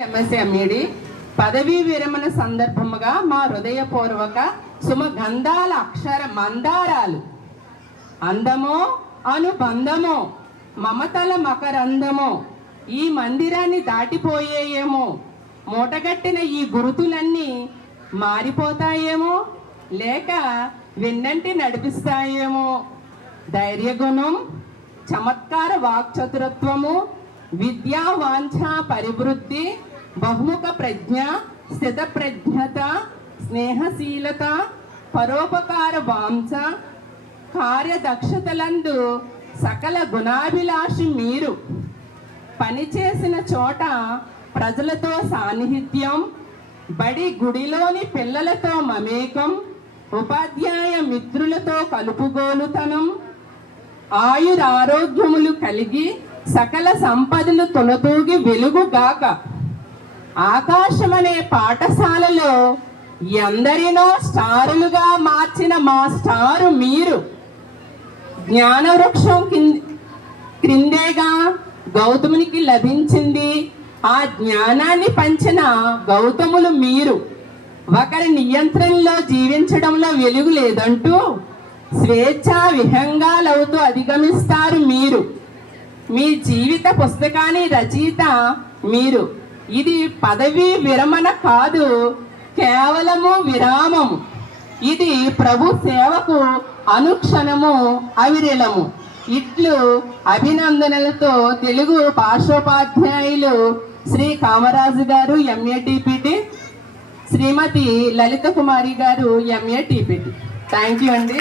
MSMED పదవీ విరమణ సందర్భముగా మా హృదయపూర్వక సుమగంధాల అక్షర మందారాలు అందమో అనుబంధమో మమతల మకరందమో ఈ మందిరాన్ని దాటిపోయేయేమో మూటగట్టిన ఈ గురుతులన్నీ మారిపోతాయేమో లేక వెన్నంటి నడిపిస్తాయేమో ధైర్యగుణం చమత్కార వాక్చతురత్వము విద్యా వాంఛా పరివృద్ధి బహుముఖ ప్రజ్ఞ స్థిత ప్రజ్ఞత స్నేహశీలత పరోపకార వాంఛ కార్యదక్షతలందు సకల గుణాభిలాషి మీరు పనిచేసిన చోట ప్రజలతో సాన్నిహిత్యం బడి గుడిలోని పిల్లలతో మమేకం ఉపాధ్యాయ మిత్రులతో కలుపుగోలుతనం ఆయురారోగ్యములు కలిగి సకల సంపదలు తొలతూగి వెలుగుగాక ఆకాశమనే పాఠశాలలో ఎందరినో స్టారులుగా మార్చిన మా స్టారు మీరు జ్ఞానవృక్షం క్రిందేగా గౌతమునికి లభించింది ఆ జ్ఞానాన్ని పంచిన గౌతములు మీరు ఒకరి నియంత్రణలో జీవించడంలో వెలుగు లేదంటూ స్వేచ్ఛా విహంగాలవుతూ అధిగమిస్తారు మీరు మీ జీవిత పుస్తకాన్ని రచయిత మీరు ఇది పదవీ విరమణ కాదు కేవలము విరామము ఇది ప్రభు సేవకు అనుక్షణము అవిరళము ఇట్లు అభినందనలతో తెలుగు భాషోపాధ్యాయులు శ్రీ కామరాజు గారు ఎంఏ-టీపీటీ శ్రీమతి లలిత కుమారి గారు ఎంఏ-టీపీటీ థ్యాంక్ యూ అండి.